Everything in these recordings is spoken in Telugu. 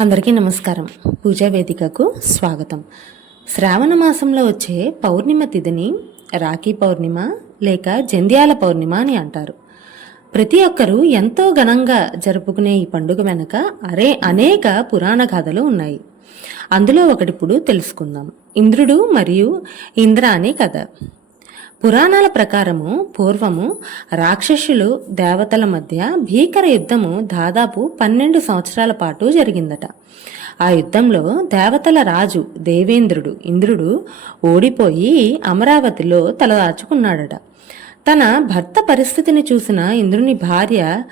అందరికీ నమస్కారం. పూజా వేదికకు స్వాగతం. శ్రావణ మాసంలో వచ్చే పౌర్ణిమ తిథిని రాఖీ పౌర్ణిమ లేక జంధ్యాల పౌర్ణిమ అని అంటారు. ప్రతి ఒక్కరూ ఎంతో ఘనంగా జరుపుకునే ఈ పండుగ వెనుక అనేక పురాణ గాథలు ఉన్నాయి. అందులో ఒకటిప్పుడు తెలుసుకుందాం. ఇంద్రుడు మరియు ఇంద్రాణి కథ. పురాణాల ప్రకారము పూర్వము రాక్షసులు దేవతల మధ్య భీకర యుద్ధము దాదాపు 12 సంవత్సరాల పాటు జరిగిందట. ఆ యుద్ధంలో దేవతల రాజు దేవేంద్రుడు ఇంద్రుడు ఓడిపోయి అమరావతిలో తలదాచుకున్నాడట. తన భర్త పరిస్థితిని చూసిన ఇంద్రుని భార్య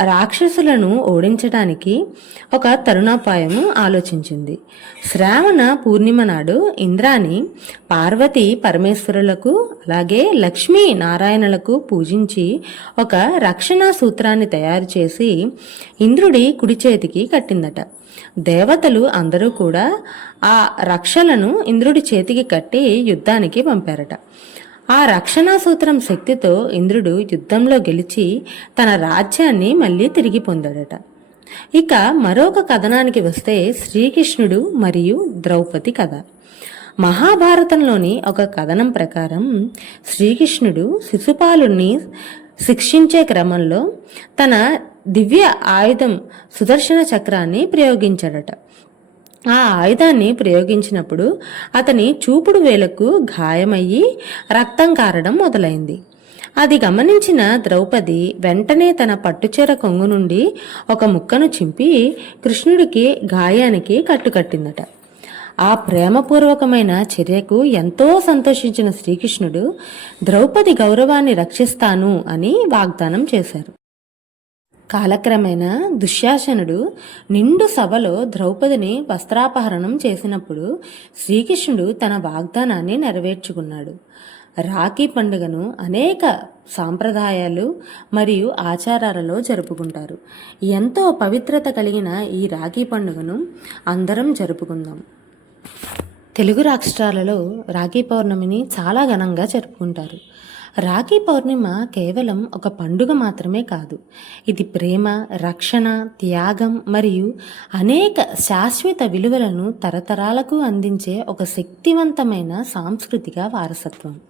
రాక్షసులను ఓడించడానికి ఒక తరుణోపాయము ఆలోచించింది. శ్రావణ పూర్ణిమ నాడు ఇంద్రాణి పార్వతి పరమేశ్వరులకు అలాగే లక్ష్మీ నారాయణలకు పూజించి ఒక రక్షణ సూత్రాన్ని తయారు చేసి ఇంద్రుడి కుడి చేతికి కట్టిందట. దేవతలు అందరూ కూడా ఆ రక్షలను ఇంద్రుడి చేతికి కట్టి యుద్ధానికి పంపారట. ఆ రక్షణ సూత్రం శక్తితో ఇంద్రుడు యుద్ధంలో గెలిచి తన రాజ్యాన్ని మళ్ళీ తిరిగి పొందాడట. ఇక మరొక కథనానికి వస్తే శ్రీకృష్ణుడు మరియు ద్రౌపది కథ. మహాభారతంలోని ఒక కథనం ప్రకారం శ్రీకృష్ణుడు శిశుపాలుని శిక్షించే క్రమంలో తన దివ్య ఆయుధం సుదర్శన చక్రాన్ని ప్రయోగించాడట. ఆ ఆయుధాన్ని ప్రయోగించినప్పుడు అతని చూపుడు వేలకు గాయమయ్యి రక్తం కారడం మొదలైంది. అది గమనించిన ద్రౌపది వెంటనే తన పట్టుచీర కొంగు నుండి ఒక ముక్కను చింపి కృష్ణుడికి గాయానికి కట్టుకట్టిందట. ఆ ప్రేమపూర్వకమైన చర్యకు ఎంతో సంతోషించిన శ్రీకృష్ణుడు ద్రౌపది గౌరవాన్ని రక్షిస్తాను అని వాగ్దానం చేశారు. కాలక్రమేణా దుశ్శాసనుడు నిండు సభలో ద్రౌపదిని వస్త్రాపహరణం చేసినప్పుడు శ్రీకృష్ణుడు తన వాగ్దానాన్ని నెరవేర్చుకున్నాడు. రాఖీ పండుగను అనేక సాంప్రదాయాలు మరియు ఆచారాలలో జరుపుకుంటారు. ఎంతో పవిత్రత కలిగిన ఈ రాఖీ పండుగను అందరం జరుపుకుందాం. తెలుగు రాష్ట్రాలలో రాఖీ పౌర్ణమిని చాలా ఘనంగా జరుపుకుంటారు. రాఖీ పౌర్ణిమ కేవలం ఒక పండుగ మాత్రమే కాదు. ఇది ప్రేమ, రక్షణ, త్యాగం మరియు అనేక శాశ్వత విలువలను తరతరాలకు అందించే ఒక శక్తివంతమైన సాంస్కృతిక వారసత్వం.